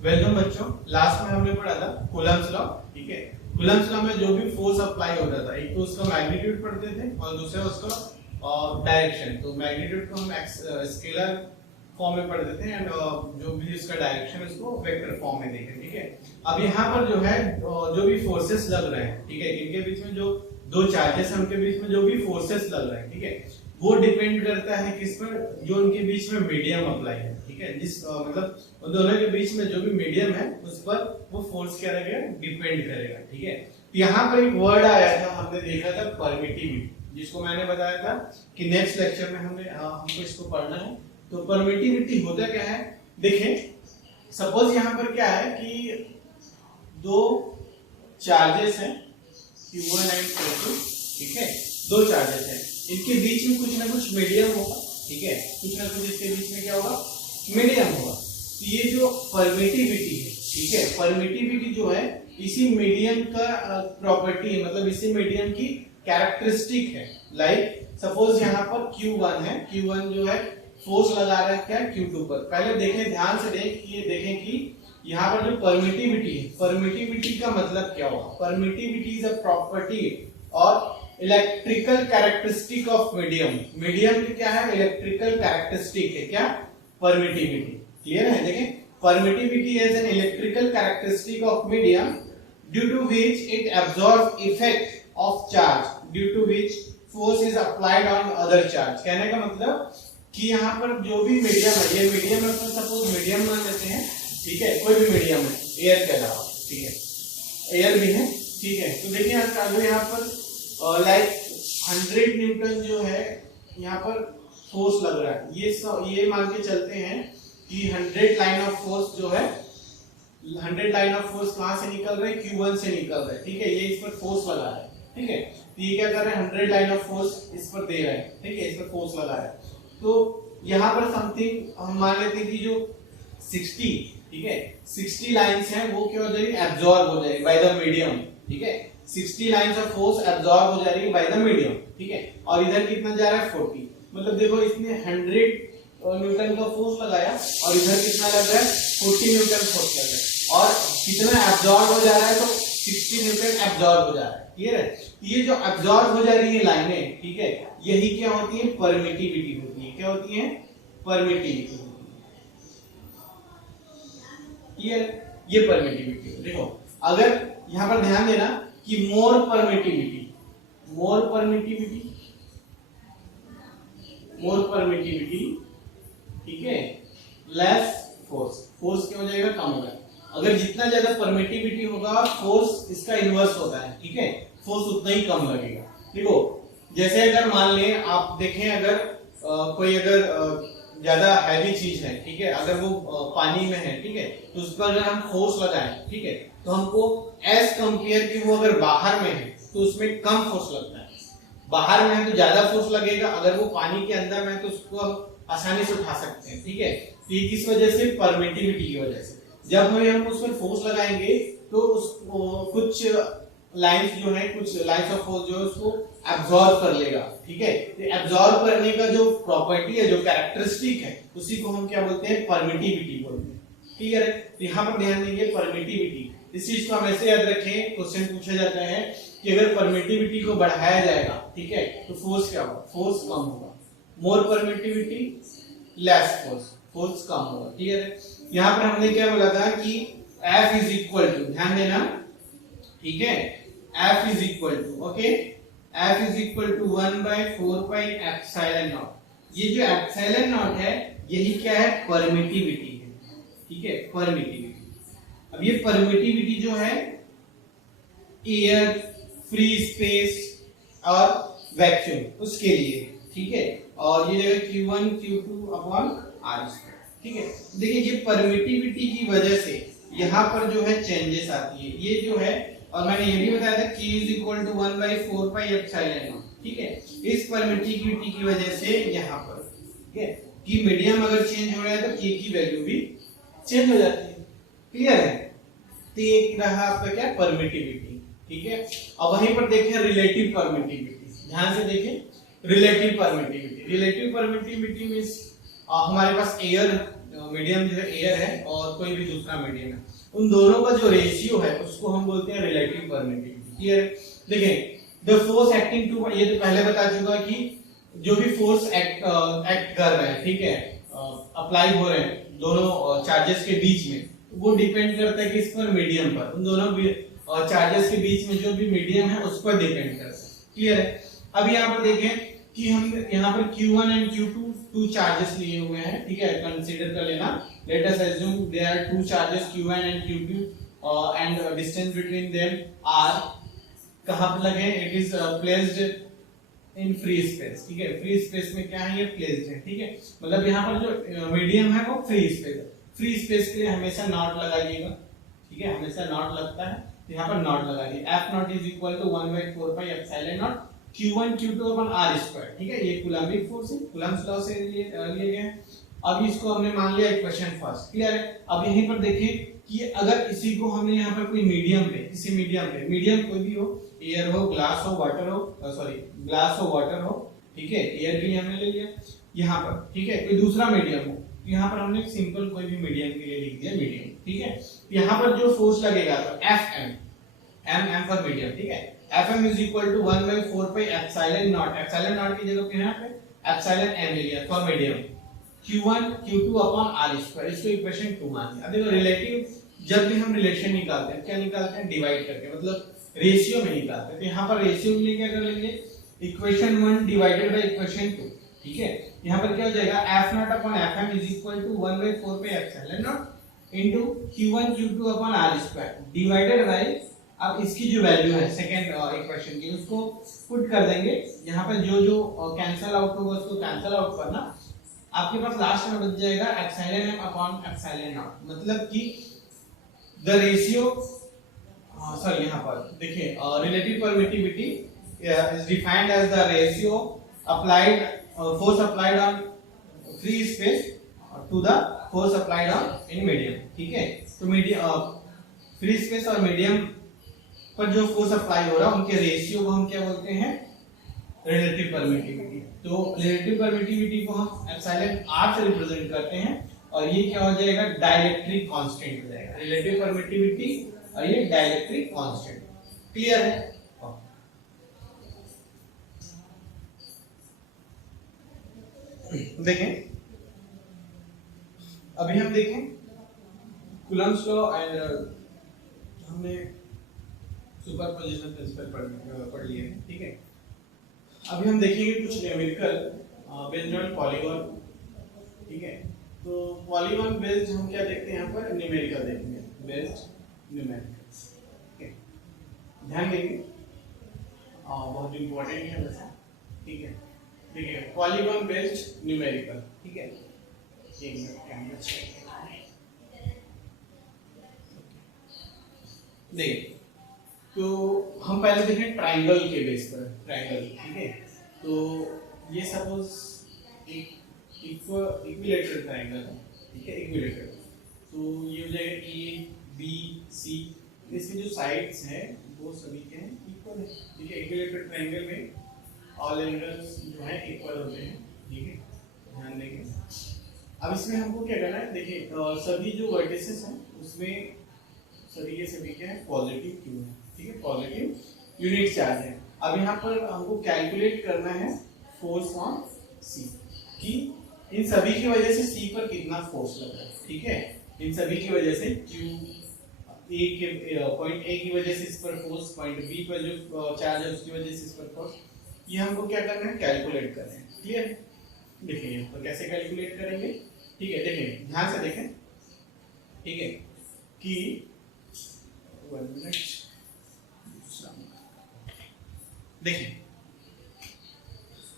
Welcome बच्चों। Last में हमने पढ़ा था कूलम्ब्स लॉ। ठीक है, कूलम्ब्स लॉ में जो भी फोर्स अप्लाई होता था, एक तो उसका मैग्नीट्यूड पढ़ते थे और दूसरा उसका डायरेक्शन। तो मैग्नीट्यूड को हम स्केलर फॉर्म में पढ़ते थे एंड जो भी उसका डायरेक्शन उसको वेक्टर फॉर्म में देखे। ठीक है, अब यहाँ पर जो है जो भी फोर्सेस लग रहे हैं, ठीक है, इनके बीच में जो दो चार्जेस हैं उनके बीच में जो भी फोर्सेस लग रहे हैं, ठीक है, वो डिपेंड करता है किस पर, जो उनके बीच में मीडियम अप्लाई है। ठीक है, जिस मतलब उन दोनों के बीच में जो भी मीडियम है उस पर वो फोर्स क्या रहेगा, डिपेंड करेगा। ठीक है, यहाँ पर एक वर्ड आया था, हमने देखा था परमिटिविटी, जिसको मैंने बताया था कि नेक्स्ट लेक्चर में हमको इसको पढ़ना है। तो परमिटिविटी होता क्या है, देखें सपोज यहाँ पर क्या है कि दो चार्जेस हैं Q1 एंड Q2, ठीक है, दो चार्जेस हैं, इनके बीच में कुछ ना कुछ मीडियम होगा। ठीक है, कुछ ना कुछ इसके बीच में क्या होगा, मीडियम होगा। तो ये जो परमिटिविटी है, ठीक है, परमिटिविटी जो है इसी मीडियम का प्रॉपर्टी है, मतलब इसी मीडियम की कैरेक्टरिस्टिक है। लाइक सपोज यहाँ पर Q1 है, Q1 जो है फोर्स लगा रहा है क्या Q2 पर। पहले देखें, ध्यान से देखें कि यहाँ पर जो परमिटिविटी है, परमिटिविटी का मतलब क्या होगा। परमिटिविटी इज अ प्रॉपर्टी और electrical characteristic of medium. Medium की क्या है, इलेक्ट्रिकल कैरेक्टरिस्टिक है क्या, परमिटिविटी। क्लियर है, देखें permittivity is an electrical characteristic of medium due to which it absorbs effect of charge due to which force is applied on other charge. कहने का मतलब कि यहाँ पर जो भी मीडियम है, ये मीडियम है, सपोज मीडियम मान लेते हैं, ठीक है, कोई भी मीडियम है, एयर के अलावा, ठीक है, एयर भी है, ठीक है। तो देखिए अगर यहाँ पर लाइक 100 न्यूटन जो है यहाँ पर फोर्स लग रहा है, ये मान के चलते हैं कि 100 लाइन ऑफ फोर्स जो है, 100 लाइन ऑफ फोर्स कहाँ से निकल रहे हैं, Q1 से निकल रहे हैं। ठीक है, ये इस पर फोर्स लगा है, ठीक है, तो ये क्या कर रहे हैं, 100 लाइन ऑफ फोर्स इस पर दे रहे हैं, ठीक है, इस पर फोर्स लगा है। तो यहाँ पर समथिंग हम मान लेते हैं कि जो 60, ठीक है, 60 लाइंस हैं वो क्या हो जाएगी, एब्जॉर्ब हो जाएगी बाय द मीडियम। ठीक है, 60 लाइंस ऑफ फोर्स एब्जॉर्ब हो जाएगी बाय द मीडियम। ठीक है, और इधर कितना जा रहा है, 40। मतलब देखो इसने 100 न्यूटन का फोर्स लगाया और इधर कितना लग रहा है, 40 न्यूटन फोर्स लग रहा है, और कितना एब्जॉर्ब हो जा रहा है, तो 60 न्यूटन एब्जॉर्ब हो जा रहा है। क्लियर है, ये जो एब्जॉर्ब हो जा रही है लाइनें, ठीक है, यही क्या होती है, परमिटिविटी होती है। क्या होती है, परमिटिविटी। क्लियर, ये परमिटिविटी। देखो अगर यहां पर ध्यान देना कि मोर परमिटिविटी, ठीक है, लेस फोर्स क्या हो जाएगा, कम होगा। अगर जितना ज्यादा परमिटिविटी होगा, फोर्स इसका इनवर्स होता है, ठीक है, फोर्स उतना ही कम लगेगा। देखो जैसे अगर मान लें आप देखें, अगर कोई ज्यादा हैवी चीज है, ठीक है, अगर वो पानी में है, ठीक है, तो उस पर अगर हम फोर्स लगाएं, ठीक है, तो हमको एज कंपेयर कि वो अगर बाहर में है तो उसमें कम फोर्स लगता है, बाहर में है तो ज्यादा फोर्स लगेगा, अगर वो पानी के अंदर में है तो उसको हम आसानी से उठा सकते हैं। ठीक है, तो ये किस वजह से, परमिटिविटी की वजह से। जब हम उस पर फोर्स लगाएंगे तो कुछ लाइंस जो है, कुछ लाइंस ऑफ फोर्स जो है उसको एब्जॉर्ब कर लेगा। ठीक है, तो एब्जॉर्ब करने का जो प्रॉपर्टी है, जो कैरेक्टरिस्टिक है, उसी को हम क्या बोलते हैं, परमिटिविटी बोलते हैं। क्लियर है, तो यहाँ पर ध्यान देंगे परमिटिविटी, इस चीज को हम ऐसे याद रखें, क्वेश्चन पूछा जाता है कि अगर परमिटिविटी को बढ़ाया जाएगा, ठीक है, तो फोर्स क्या होगा, फोर्स कम होगा। मोर परमिटिविटी, लेस फोर्स कम होगा। क्लियर है, यहाँ पर हमने क्या बोला था कि F इज इक्वल टू, ध्यान देना, ठीक है, F is equal to, okay, F is equal to 1/4 pi epsilon naught. ये जो एप्सिलॉन नॉट है यही क्या है, परमिटिविटी है। ठीक है, परमिटिविटी। अब ये परमिटिविटी जो है एयर, फ्री स्पेस और वैक्यूम उसके लिए, ठीक है, और ये जगह Q1 Q2 अपॉन R। ठीक है, देखिए ये परमिटिविटी की वजह से यहाँ पर जो है चेंजेस आती है, ये जो है, और मैंने ये भी बताया था K is equal to 1/4 pi epsilon naught. ठीक है, इस परमिटिविटी की वजह से यहाँ पर, ठीक है, कि मीडियम अगर चेंज हो रहा है तो K की वैल्यू भी चेंज हो जाती है। क्लियर है, तो ये रहा आपका क्या, परमिटिविटी। ठीक है, अब वहीं पर देखें रिलेटिव परमिटिविटी, ध्यान से देखें रिलेटिव परमिटिविटी मींस हमारे पास एयर मीडियम जो है एयर है और कोई भी दूसरा मीडियम है, उन दोनों का जो रेशियो है उसको हम बोलते हैं रिलेटिव परमिटिविटी। क्लियर? देखें द फोर्स एक्टिंग टू, ये तो पहले बता चुका कि जो भी फोर्स एक्ट कर रहे हैं, ठीक है, अप्लाई हो रहे हैं दोनों चार्जेस के बीच में, वो डिपेंड करता है किस पर, मीडियम पर। उन दोनों चार्जेस के बीच में जो भी मीडियम है उस पर डिपेंड करता है। क्लियर है? अब यहाँ पर देखें कि हम यहाँ पर Q1 and Q2 two charges लिए हुए हैं, ठीक है, कंसीडर कर लेना। Let us assume there are two charges Q1 and Q2 and distance between them r कहां पर लगे? It is placed in free space. ठीक है, फ्री स्पेस में क्या है, ये प्लेस्ड है। ठीक है, मतलब यहाँ पर जो मीडियम है वो फ्री स्पेस है। फ्री स्पेस के लिए हमेशा नॉट लगाइएगा। ठीक है, हमेशा नॉट लगता है, तो यहाँ पर नॉट लगाइए। F naught is equal to 1/4 pi epsilon naught Q1 Q2 upon r square. ठीक है, ये कूलम्बिक फोर्स है, कूलम्ब्स लॉ से लिए गए हैं। अब इसको हमने मान लिया इक्वेशन फर्स्ट। क्लियर है? अब यहीं पर देखिए कि अगर इसी को हमने यहाँ पर कोई मीडियम पे, किसी मीडियम पे, मीडियम कोई भी हो, एयर हो, ग्लास हो, वाटर हो, सॉरी ग्लास हो, वाटर हो, ठीक है, एयर भी हमने ले लिया यहाँ पर। ठीक है, कोई दूसरा मीडियम हो, यहाँ पर हमने सिंपल कोई भी मीडियम के लिए लिख दिया मीडियम। ठीक है, यहाँ पर जो फोर्स लगेगा तो Fm, m फॉर मीडियम। ठीक है, Fm is equal to 1/4 pi epsilon naught, epsilon naught की जगह पे यहाँ पे एप्सिलॉन m ले लिया for medium, Q1 Q2 upon r square. इसको इक्वेशन 2 मान लिया। अब देखो रिलेटिव जब भी हम रिलेशन निकालते हैं, क्या निकालते हैं? डिवाइड करके, मतलब रेशियो में निकालते हैं। तो यहाँ पर रेशियो के लिए क्या कर लेंगे? Equation 1 divided by equation 2। ठीक है, यहाँ पर क्या हो जाएगा? F naught upon Fm is equal to 1/4 pi epsilon naught into Q1 Q2 upon r square divided by, अब इसकी जो वैल्यू है सेकंड इक्वेशन की, उसको पुट कर देंगे यहाँ पर, जो जो कैंसिल आउट होगा उसको कैंसिल आउट करना। आपके पास लास्ट में बच जाएगा epsilon m upon epsilon naught, मतलब कि द रेशियो, सॉरी यहाँ पर देखिए relative permittivity is defined as the ratio applied force applied on free space to the force applied on in medium. ठीक है, तो मीडियम, फ्री स्पेस और medium पर जो फोर्स अप्लाई हो रहा है उनके रेशियो को हम क्या बोलते हैं? Relative permittivity. तो रिलेटिव परमिटिविटी को हम एप्सिलॉन r से रिप्रेजेंट करते हैं और ये क्या हो जाएगा? डाइलेक्ट्रिक कांस्टेंट हो जाएगा, रिलेटिव परमिटिविटी और ये डाइलेक्ट्रिक कांस्टेंट। क्लियर है? देखें, अभी हम देखें कूलम्ब्स लॉ एंड हमने सुपरपोजिशन प्रिंसिपल पढ़ लिए हैं। ठीक है, अभी हम देखेंगे कुछ न्यूमेरिकल बेस्ड ऑन पॉलीगॉन। ठीक है, तो पॉलीगॉन बेस्ड हम क्या देखते हैं? यहाँ पर न्यूमेरिकल देखेंगे, बेस्ड न्यूमेरिकल्स। ठीक है, ध्यान देंगे, बहुत इंपॉर्टेंट है वैसे। ठीक है, देखिए पॉलीगॉन बेस्ड न्यूमेरिकल। ठीक है, देखिए तो हम पहले देखें ट्रायंगल के बेस पर, ट्रायंगल। ठीक है, तो ये सपोज एक इक्विलेटरल ट्रायंगल है। ठीक है, इक्विलेटरल, तो ये हो जाएगा ए बी सी, इसके जो साइड्स हैं वो सभी के हैं इक्वल है। ठीक है, इक्विलेटरल ट्रायंगल में ऑल एंगल्स जो है इक्वल होते हैं। ठीक है, ध्यान देंगे। अब इसमें हमको क्या करना है? देखिए सभी जो वर्टिसेस हैं उसमें सभी के सभी क्या है? पॉजिटिव क्यू है। ठीक है, पॉजिटिव यूनिट चार्ज है। अब यहाँ पर हमको कैलकुलेट करना है फोर्स ऑन सी, कि इन सभी की वजह से सी पर कितना फोर्स लग रहा है। ठीक है, इन सभी की वजह से क्यू ए के पॉइंट ए की वजह से इस पर फोर्स, पॉइंट बी पर जो चार्ज है उसकी वजह से इस पर फोर्स, ये हमको क्या करना है? कैलकुलेट करना है। क्लियर? देखिए तो कैसे कैलकुलेट करेंगे? ठीक है, देखें, ध्यान से देखें। ठीक है, कि 1 मिनट, देखिए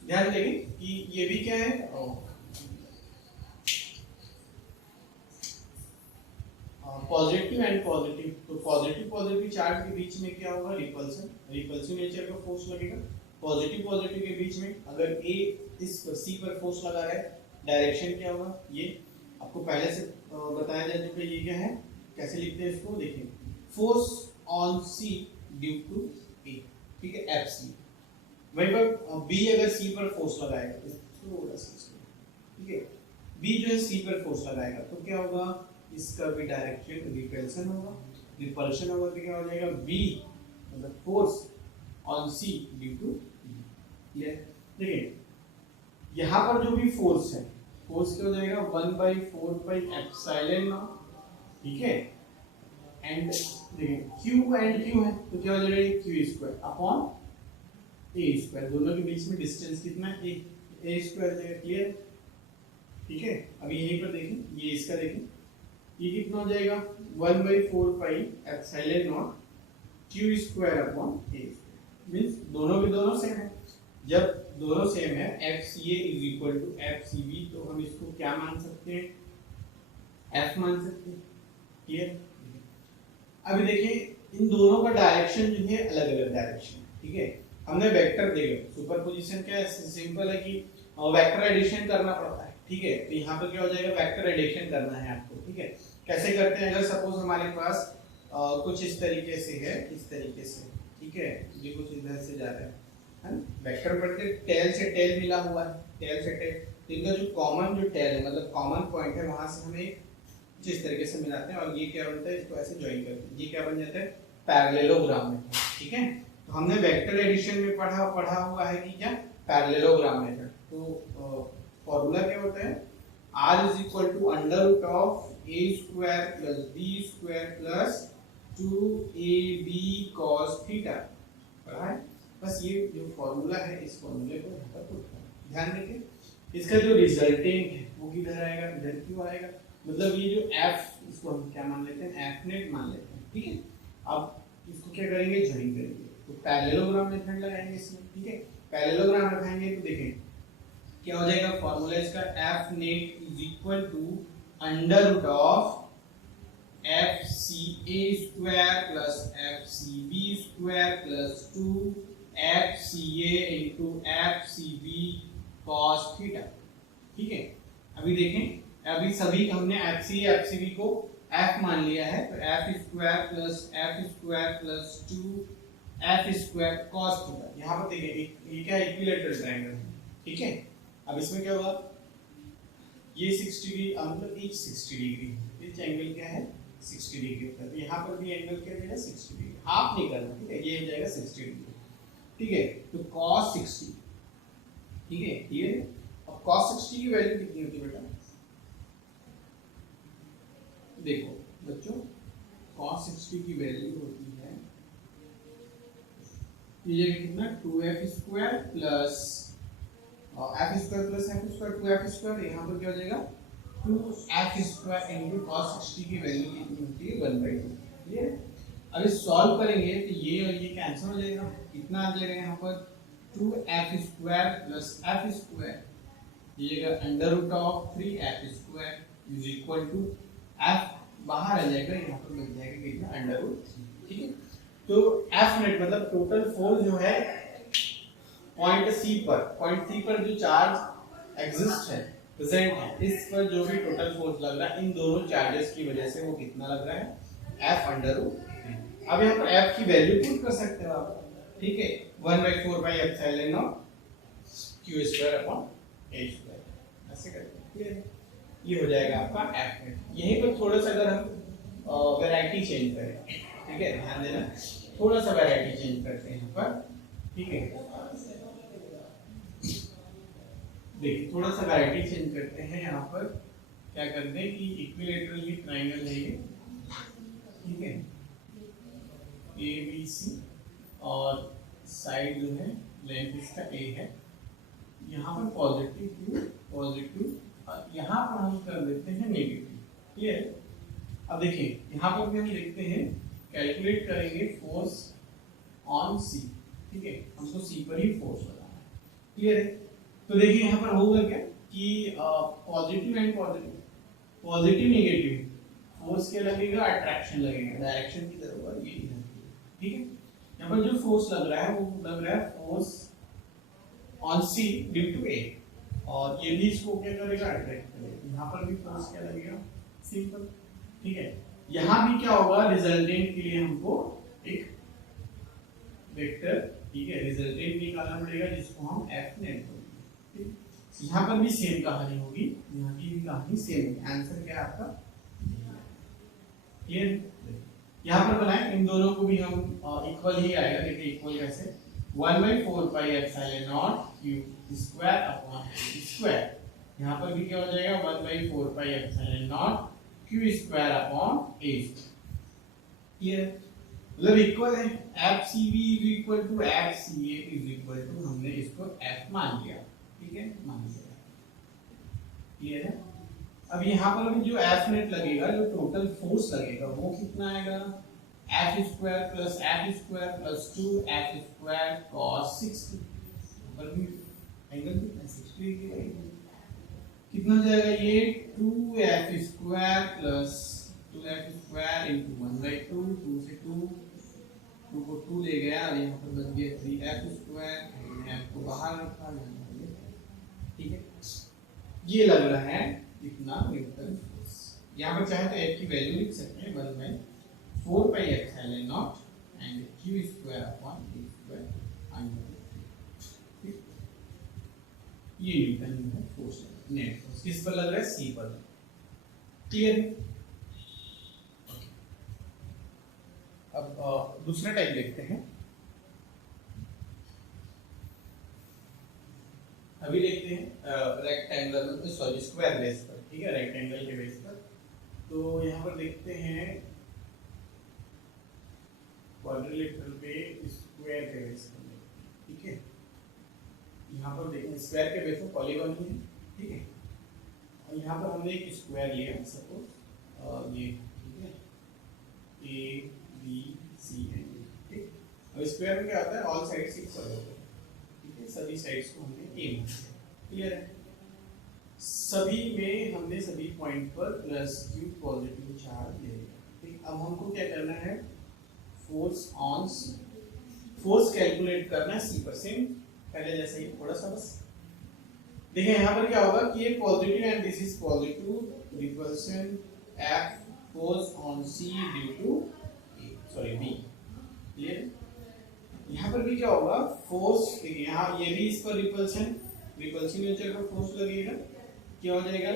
ध्यान देंगे कि ये भी क्या है? Positive and positive. तो पॉजिटिव पॉजिटिव चार्ज के बीच में क्या होगा? रिपल्सन, रिपल्सिव नेचर का फोर्स लगेगा। पॉजिटिव पॉजिटिव के बीच में अगर ए इस सी पर फोर्स लगा रहा है, डायरेक्शन क्या होगा? ये आपको पहले से बताया जा चुका है। ये क्या है? कैसे लिखते हैं इसको? देखिए, force on C due to A. ठीक है, एफ सी। वहीं पर बी अगर सी पर फोर्स लगाएगा तो थोड़ा सा, ठीक है, बी जो है सी पर फोर्स लगाएगा तो क्या होगा, इसका भी डायरेक्शन रिपल्शन होगा, रिपल्शन होगा तो क्या हो जाएगा, बी मतलब force on C due to ये। देखिए यहाँ पर जो भी फोर्स है, फोर्स क्या हो जाएगा 1/4 पाई एप्सिलॉन नॉट, ठीक है, एंड देखिए Q एंड Q है तो क्या हो जाएगा Q square upon A square, दोनों के बीच में डिस्टेंस कितना है, A स्क्वायर जाएगा, क्लियर, ठीक है। अभी यहीं पर देखें, ये इसका देखें, ये कितना हो जाएगा 1/4 pi epsilon naught Q square upon A square, means दोनों के दोनों सेम है। जब दोनों सेम है FCA is equal to FCB, तो हम इसको क्या मान सकते हैं, F मान सकते हैं, क्लियर। अभी देखिए इन दोनों का डायरेक्शन जो है अलग अलग डायरेक्शन है, ठीक है। हमने वेक्टर देखा, सुपरपोजिशन क्या है, सिंपल है कि वेक्टर एडिशन करना पड़ता है, ठीक है। तो यहाँ पर क्या हो जाएगा, वेक्टर एडिशन करना है आपको, ठीक है। कैसे करते हैं, अगर सपोज हमारे पास कुछ इस तरीके से है, इस तरीके से, ठीक है, ये कुछ इधर से जा रहा है वेक्टर पढ़ते, टेल से टेल मिला हुआ है, टेल से टेल, तो इनका जो कॉमन जो टेल है मतलब कॉमन पॉइंट है, वहां से हमें जिस तरीके से मिलाते हैं और ये क्या बनता है, इसको ऐसे ज्वाइन करते हैं, ये क्या बन जाता है पैरेललोग्राम में, ठीक है। तो हमने वेक्टर एडिशन में पढ़ा हुआ है कि क्या पैरेललोग्राम मेथड। तो फॉर्मूला क्या होता है, r is equal to under root of a square plus b square plus 2ab cos theta, पढ़ा है। बस ये जो फॉर्मूला है, इस फॉर्मूले को यहाँ पर पुट करना, ध्यान रखें। इसका जो रिजल्टेंट है वो किधर आएगा, इधर क्यों आएगा, मतलब ये जो f, इसको हम क्या मान लेते हैं, f नेट मान लेते हैं, ठीक है। अब इसको क्या करेंगे, ज्वाइन करेंगे, तो पैरेललोग्राम मेथड लगाएंगे इसमें, ठीक है। पैरेललोग्राम लगाएंगे तो देखें क्या हो जाएगा, फॉर्मूला इसका f net is equal to under root of FCA square plus FCB square plus 2FCA into FCB cos theta, ठीक है। अभी देखें, अभी सभी हमने FCA FCB को F मान लिया है, तो F square plus 2F square cos theta. यहाँ पर देखिए ये क्या है, इक्विलैटरल ट्रायंगल है, ठीक है। अब इसमें क्या होगा, ये 60 डिग्री मतलब each 60 डिग्री, इच एंगल क्या है 60 डिग्री होता है, तो यहाँ पर भी एंगल क्या देगा 60 डिग्री, हाफ नहीं करना, ठीक है, ये हो जाएगा 60 डिग्री, ठीक है। तो cos 60, ठीक है, क्लियर है। अब cos 60 की वैल्यू कितनी होती है बेटा, देखो बच्चों cos 60 की वैल्यू होती है, ये कितना 2f square plus f square plus f square 2f square, यहाँ पर क्या हो जाएगा 2f स्क्वायर इनटू cos 60 की वैल्यू कितनी होती है 1/2, क्लियर। अब इस सॉल्व करेंगे तो ये और ये कैंसिल हो जाएगा, कितना आ जाएगा यहाँ पर 2f square plus f square, ये under root of 3f square is equal to f बाहर आ जाएगा, यहाँ पर मिल जाएगा कितना अंडर रूट 3, ठीक है। तो f नेट मतलब टोटल फोर्स जो है पॉइंट C पर जो चार्ज एग्जिस्ट है, प्रेजेंट है, इस पर जो भी टोटल फोर्स लग रहा है इन दोनों चार्जेस की वजह से वो कितना लग रहा है f अंडर रूट 3। अब यहाँ पर f की वैल्यू पुट कर सकते हो आप, ठीक है, 1/4 pi epsilon naught q square upon a square, ऐसे करते हैं, क्लियर है। ये हो जाएगा आपका f नेट। यहीं पर थोड़ा सा अगर हम वैरायटी चेंज करें, ठीक है, ध्यान देना, थोड़ा सा वैरायटी चेंज करते हैं यहाँ पर, ठीक है, देखिए थोड़ा सा वैरायटी चेंज करते हैं। यहाँ पर क्या करते हैं कि इक्विलैटरल ही ट्रायंगल है ये, ठीक है, ABC और साइड जो है लेंथ इसका A है, यहाँ पर पॉजिटिव और यहाँ पर हम कर देते हैं नेगेटिव, क्लियर। अब देखिए यहाँ पर भी हम लिखते हैं, कैलकुलेट करेंगे फोर्स ऑन C, ठीक है, हमको C पर ही फोर्स लगाना है, क्लियर है। तो देखिए यहाँ पर होगा क्या कि positive and positive negative force क्या लगेगा, अट्रैक्शन लगेगा, डायरेक्शन की तरफ और ये इधर, ठीक है। यहाँ पर जो फोर्स लग रहा है वो लग रहा है force on C due to A, और ये भी इसको क्या करेगा, अट्रैक्ट करेगा। यहाँ पर भी फोर्स क्या लगेगा, सिंपल, ठीक है। यहाँ भी क्या होगा, रिजल्टेंट के लिए हमको एक वेक्टर, ठीक है, रिजल्टेंट निकालना पड़ेगा जिसको हम F नेट बोलते हैं, ठीक। यहाँ पर भी सेम कहानी होगी, यहाँ की भी कहानी सेम होगी। आंसर क्या है आपका? क्लियर? यहाँ पर बनाए इन दोनों को भी हम इक्वल ही आएगा। देखिए इक्वल कैसे, 1/4 pi epsilon naught Q square upon square. यहाँ पर भी क्या हो जाएगा, 1/4 pi epsilon naught Q square upon A. Clear? मतलब इक्वल है। F C B is equal to F C A is equal to, हमने इसको एफ मान लिया। ठीक है, मान लिया। क्लियर है? अब यहाँ पर भी जो एफ नेट लगेगा, जो टोटल फोर्स लगेगा वो कितना आएगा, F square plus 2 F square cos 60। पर भी एंगल कितना 60 कितना हो जाएगा ये, 2f square plus 2f square into 1/2, 2 से 2 को 2 ले गया और यहाँ पर बन गया 3f स्क्वायर, हमने f को बाहर रखा। ठीक है, ये लग रहा है इतना न्यूटन फोर्स। यहाँ पर चाहे तो f की वैल्यू लिख सकते हैं 1/4 pi epsilon not and q square upon a square under. ये न्यूटन है फोर्स, नेट फोर्स किस पर लग रहा है, सी पर। क्लियर? अब दूसरा टाइप देखते हैं। अभी देखते हैं रेक्टेंगुलर मतलब सॉरी स्क्वायर बेस पर। ठीक है, रेक्टेंगल के बेस पर। तो यहाँ पर देखते हैं क्वाड्रिलेटरल पे स्क्वायर के बेस पर। ठीक है, यहाँ पर देखें स्क्वायर के बेस पर पॉलीगॉन ही है। ठीक है, और यहाँ पर हमने एक स्क्वायर लिया सपोज, और ये ठीक है A B C and D. ठीक, अब स्क्वायर में क्या होता है, ऑल साइड्स इक्वल होते हैं। ठीक है, सभी साइड्स को हमने ए मान लिया। क्लियर है? सभी में हमने सभी पॉइंट पर प्लस क्यू पॉजिटिव चार्ज ले लिया। ठीक, अब हमको क्या करना है, फोर्स कैलकुलेट करना है सी पर, सेम पहले जैसे ही, थोड़ा सा बस। देखिए यहाँ पर क्या होगा कि ये positive and this is positive, repulsion F force on C due to sorry B। क्लियर? यहाँ पर भी क्या होगा, फोर्स, देखिए यहाँ ये भी इस पर रिपल्शन नेचर का फोर्स लगेगा, क्या हो जाएगा,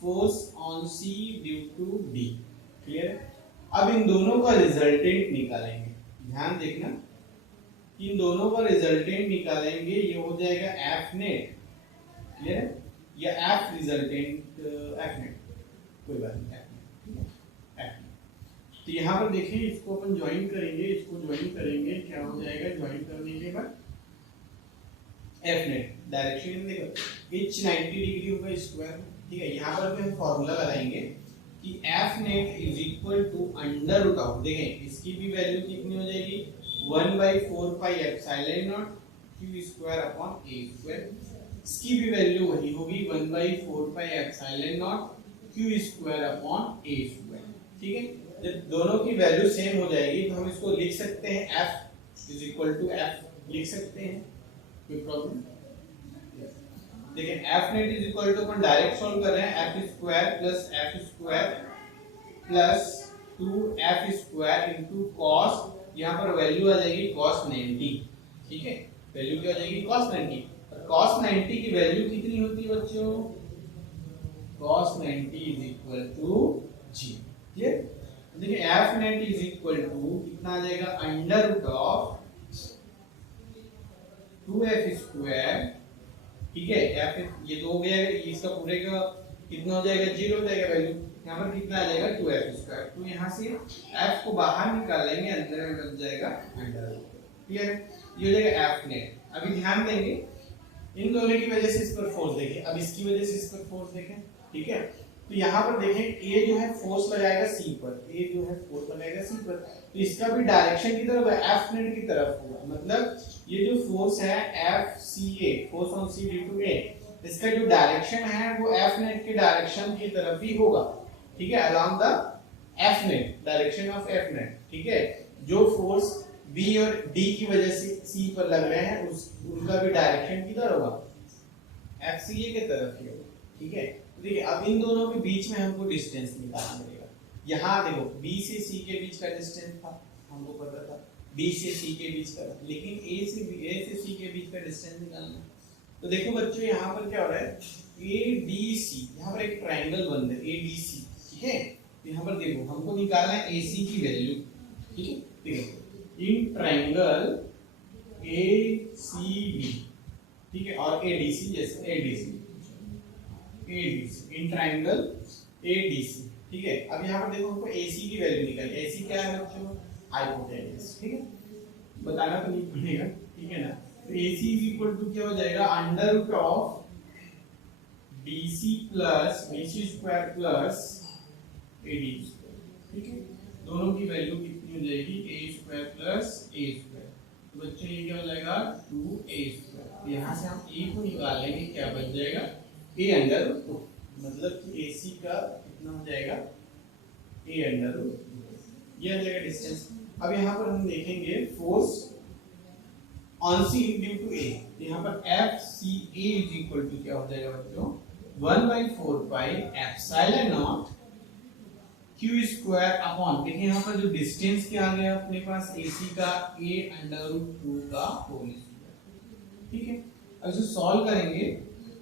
force on C due to D। Clear? अब इन दोनों का रिजल्टेंट निकालेंगे। ध्यान देखना, इन दोनों का रिजल्टेंट निकालेंगे, ये हो जाएगा F नेट। क्लियर? या F रिजल्टेंट F नेट, कोई बात नहीं, F नेट। ठीक है, F नेट। तो यहाँ पर देखिए इसको अपन ज्वाइन करेंगे, इसको ज्वाइन करेंगे, क्या हो जाएगा, ज्वाइन करने के बाद F नेट डायरेक्शन देखो h 90 डिग्री होगा स्क्वायर। ठीक है, यहाँ पर भी हम फॉर्मूला लगाएंगे कि F net is equal to under root of, देखें इसकी भी वैल्यू कितनी हो जाएगी, 1/4 pi epsilon naught q square upon a square. इसकी भी वैल्यू वही होगी 1/4 pi epsilon naught q square upon a square. ठीक है, जब दोनों की वैल्यू सेम हो जाएगी तो हम इसको लिख सकते हैं f is equal to f लिख सकते हैं, कोई प्रॉब्लम? देखिए f net is equal to, अपन डायरेक्ट सॉल्व कर रहे हैं, f square plus f square plus 2f square into cos, यहाँ पर वैल्यू आ जाएगी cos 90। ठीक है, वैल्यू क्या हो जाएगी, cos 90। और cos 90 की वैल्यू कितनी होती है बच्चों, cos 90 is equal to g। Clear? देखिए f net is equal to कितना आ जाएगा, under root of 2f square. ठीक है, f ये तो हो गया, इसका पूरे का कितना हो जाएगा, 0 हो जाएगा वैल्यू। यहाँ पर कितना आ जाएगा, 2f स्क्वायर। तो यहाँ से f को बाहर निकालेंगे, अंदर में बच जाएगा अंडर रूट। क्लियर है? ये हो जाएगा f नेट। अभी ध्यान देंगे इन दोनों की वजह से इस पर फोर्स देखें, अब इसकी वजह से इस पर फोर्स देखें। ठीक है, तो यहाँ पर देखें a जो है फोर्स लगाएगा c पर, a जो है फोर्स लगाएगा c पर, तो इसका भी डायरेक्शन की तरफ है, f नेट की तरफ होगा। मतलब ये जो फोर्स है FCA, force on C due to A, इसका जो डायरेक्शन है वो F नेट के डायरेक्शन की तरफ ही होगा। ठीक है, along the F net, direction of F net. ठीक है, जो फोर्स B और D की वजह से C पर लग रहे हैं उनका भी डायरेक्शन किधर होगा, FCA के तरफ ही होगा। ठीक है, तो देखिए अब इन दोनों के बीच में हमको डिस्टेंस निकालना पड़ेगा। यहाँ देखो B से C के बीच का डिस्टेंस था, हमको पता था B से C के बीच का, लेकिन A से C के बीच का डिस्टेंस निकालना। तो देखो बच्चों यहाँ पर क्या हो रहा है, ADC, यहाँ पर एक ट्रायंगल बन रहा है ADC, ठीक है। यहाँ पर देखो हमको निकालना है AC की वैल्यू, ठीक है। देखो इन ट्रायंगल ACB, ठीक है, और ADC, जैसे ADC इन ट्रायंगल ADC, ठीक है। अब यहाँ पर देखो हमको AC की वैल्यू निकालनी है। AC क्या है बच्चों, हाइपोटेन्यूज, ठीक है, बताना तो नहीं पड़ेगा, ठीक है ना। तो AC इज इक्वल टू क्या हो जाएगा, under root of BC square plus AD square, ठीक है। दोनों की वैल्यू कितनी हो जाएगी, A square plus A square. तो बच्चों ये क्या हो जाएगा 2A स्क्वायर। तो यहाँ से हम A को निकाल लेंगे, क्या बन जाएगा A अंडर रूट 2, मतलब कि AC का कितना हो जाएगा A अंडर रूट 2, ये आ जाएगा डिस्टेंस। अब यहाँ पर हम देखेंगे force on C due to A, यहाँ पर FCA इज इक्वल टू क्या हो जाएगा बच्चों 1/4 pi epsilon naught Q square upon, देखिए यहाँ पर जो डिस्टेंस क्या आ गया अपने पास AC का A अंडर रूट 2 का होल स्क्वायर, ठीक है। अब इसे सॉल्व करेंगे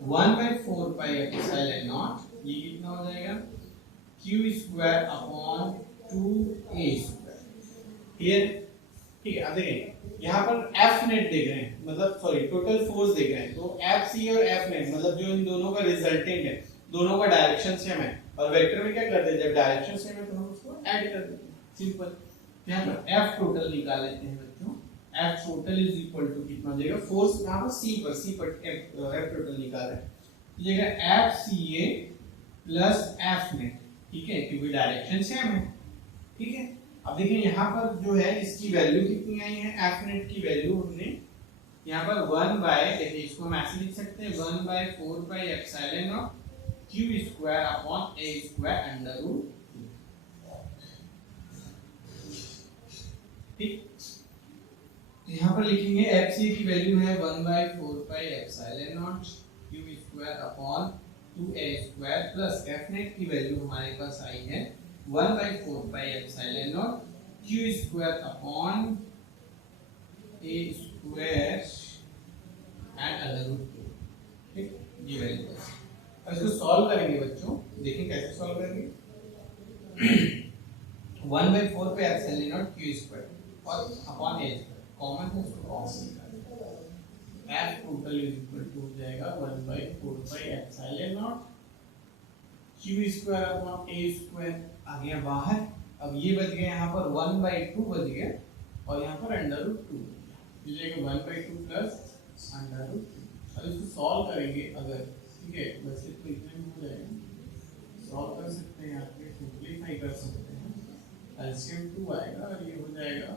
1/4 पाई एप्सिलॉन नॉट, ये कितना हो जाएगा Q square upon 2A square, clear, ठीक है। अब देखें यहाँ पर F नेट देख रहे हैं, मतलब सॉरी टोटल फोर्स देख रहे हैं, तो FC और F नेट मतलब जो इन दोनों का रिजल्टेंट है, दोनों का डायरेक्शन सेम है, और वेक्टर में क्या करते हैं, जब डायरेक्शन सेम है तो हम उसको ऐड कर देते हैं, सिंपल। यहाँ पर F टोटल निकाल लेते हैं बच्चों, F total is equal to कितना हो जाएगा, फोर्स यहाँ पर C पर F टोटल निकाल रहे हैं, तो जाएगा FCA प्लस F नेट, ठीक है, क्योंकि डायरेक्शन सेम है, ठीक है। अब देखिए यहाँ पर जो है इसकी वैल्यू कितनी आई है, F नेट की वैल्यू हमने यहाँ पर 1 बाय, देखिए इसको हम ऐसे लिख सकते हैं 1/4 pi epsilon naught Q square upon A square under root 2, ठीक। यहाँ पर लिखेंगे FC की वैल्यू है 1/4 pi epsilon naught Q square upon 2A square plus F net की वैल्यू हमारे पास आई है 1/4 pi epsilon naught Q square upon A square and under root 2, ठीक, ये वैल्यू है। अब इसको सॉल्व करेंगे बच्चों, देखें कैसे सॉल्व करेंगे 1/4 पे एप्सिलॉन नॉट Q स्क्वायर और अपॉन A स्क्वायर कॉमन है, उसको कॉमन निकालेंगे। F total is equal to हो जाएगा 1/4 pi epsilon naught Q square upon A square आ गया बाहर। अब ये बच गया यहाँ पर 1/2 बच गया, और यहाँ पर अंडर रूट 2 बच जाएगा 1/2 प्लस अंडर रूट 2। अब इसको सॉल्व करेंगे अगर, ठीक है, वैसे तो इतना ही हो जाएगा, सॉल्व कर सकते हैं, यहाँ पे सिंपलीफाई कर सकते हैं, एलसीएम 2 आएगा और ये हो जाएगा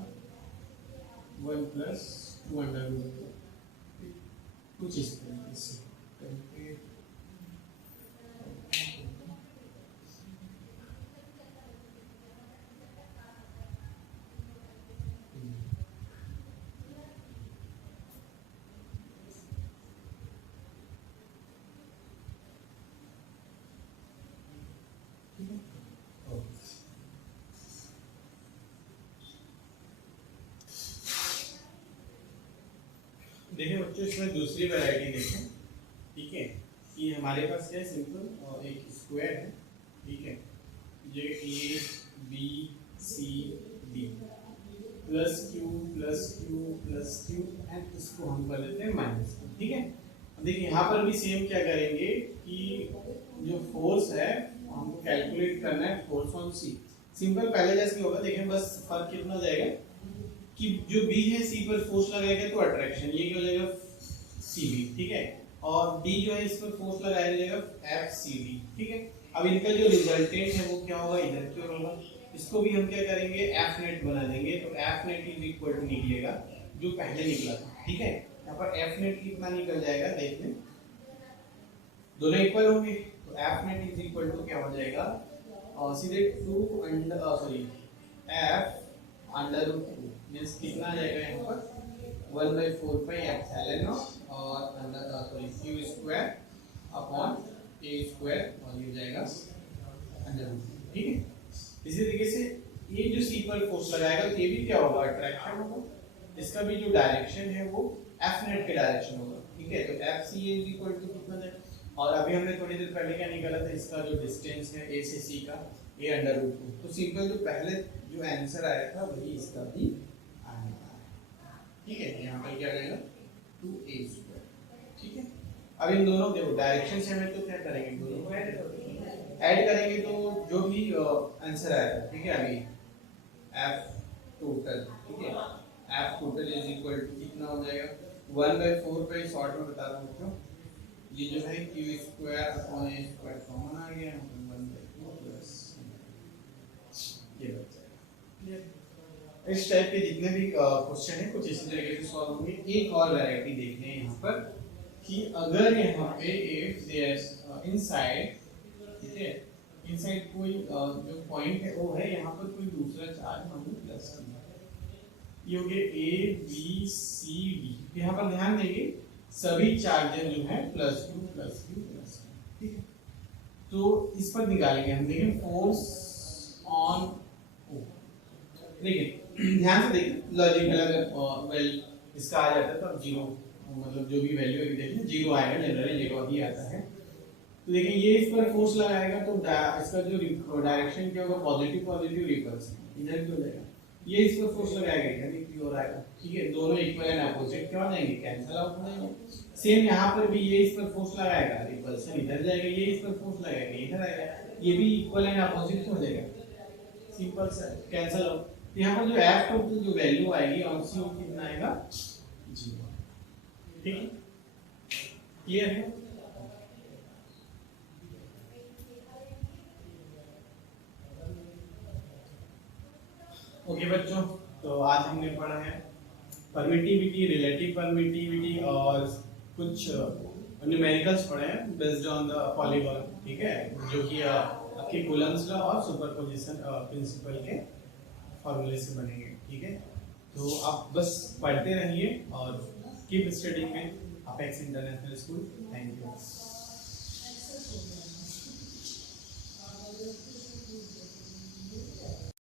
1 प्लस 2 अंडर रूट 2, कुछ इस तरीके से करके देखिए बच्चों, इसमें दूसरी वैरायटी देखें, ठीक है, कि हमारे पास क्या है, सिंपल और एक स्क्वायर है, ठीक है, ये A B C D plus Q and इसको हम कर लेते हैं माइनस, ठीक है। देखिए यहाँ पर भी सेम क्या करेंगे कि जो फोर्स है हमको कैलकुलेट करना है, फोर्स ऑन C, सिंपल पहले जैसे होगा, देखें बस फर्क कितना हो जाएगा कि जो B है C पर फोर्स लगाएगा तो अट्रैक्शन, ये क्या हो जाएगा CB, ठीक है, और D जो है इस पर फोर्स लगाया जाएगा FCD, ठीक है। अब इनका जो रिजल्टेंट है वो क्या होगा, इधर की ओर होगा, इसको भी हम क्या करेंगे F नेट बना देंगे, तो F net is equal to निकलेगा जो पहले निकला था, ठीक है। यहाँ पर F नेट कितना निकल जाएगा, देख लें, दोनों इक्वल होंगे, तो F net is equal to क्या हो जाएगा, सीधे 2 under sorry F under root 2 means कितना आ जाएगा यहाँ पर 1/4 पाई एप्सिलॉन नॉट और under sorry Q square upon A square, और ये जाएगा अंडर रूट, ठीक है। इसी तरीके से ये जो C पर फोर्स लगाएगा ये भी क्या होगा, अट्रैक्शन होगा, इसका भी जो डायरेक्शन है वो F नेट के डायरेक्शन होगा, ठीक है। तो FCA इज इक्वल टू कितना है, और अभी हमने थोड़ी देर पहले क्या निकाला था, इसका जो डिस्टेंस है A से C का, A अंडर रूट 2। तो सिंपल जो पहले जो आंसर आया था वही इसका भी आएगा, ठीक है। यहाँ पर क्या आएगा 2A², ठीक है। अब इन दोनों देखो डायरेक्शन से हमें तो क्या करेंगे, दोनों को ऐड करेंगे तो जो भी आंसर आएगा, ठीक है। अभी F टोटल, ठीक है, F total is equal to कितना हो जाएगा 1/4 पे शॉर्ट में बता रहा हूँ बच्चों, ये जो है Q² अपॉन A² कॉमन आ गया, 1/4 प्लस ये बच जाएगा। इस टाइप के जितने भी क्वेश्चन है कुछ इसी तरीके से सॉल्व होंगे। एक और वैरायटी देखने हैं यहाँ पर कि अगर यहाँ पे इफ देयर इनसाइड, ठीक है, इनसाइड कोई जो पॉइंट है वो है यहाँ पर कोई दूसरा चार्ज हमने प्लस किया, ये हो गया A B C D। यहाँ पर ध्यान देंगे सभी चार्जेस जो है +Q +Q +Q, ठीक है। तो इस पर निकालेंगे हम, देखें फोर्स ऑन O, देखिए ध्यान से देखिए लॉजिकल, अगर वेल इसका आ जाता है तो अब 0, मतलब जो भी वैल्यू है देखें 0 आएगा, जनरली 0 ही आता है। तो देखिए ये इस पर फोर्स लगाएगा तो इसका जो डायरेक्शन क्या होगा, पॉजिटिव पॉजिटिव रिपल्स इधर की हो जाएगा। ये इस पर फोर्स लगाएगा यानी की ओर आएगा, ठीक है। दोनों इक्वल एंड अपोजिट क्या हो जाएंगे, कैंसिल आउट हो जाएंगे। सेम यहाँ पर भी ये इस पर फोर्स लगाएगा, रिपल्सन इधर जाएगा, ये इस पर फोर्स लगाएगा इधर आएगा, ये भी इक्वल एंड अपोजिट हो जाएगा, सिंपल सा कैंसिल आउट। तो यहाँ पर जो F टोटल जो वैल्यू आएगी ऑन सी कितना आएगा 0, ठीक है। क्लियर है? ओके बच्चों, तो आज हमने पढ़ा है परमिटिविटी, रिलेटिव परमिटिविटी और कुछ न्यूमेरिकल्स पढ़े हैं बेस्ड ऑन द पॉलीगॉन, ठीक है, जो कि आपके कूलम्स लॉ और सुपरपोजिशन प्रिंसिपल के फॉर्मूले से बनेंगे, ठीक है। तो आप बस पढ़ते रहिए और कीप स्टडीइंग में apex international school. Thank you.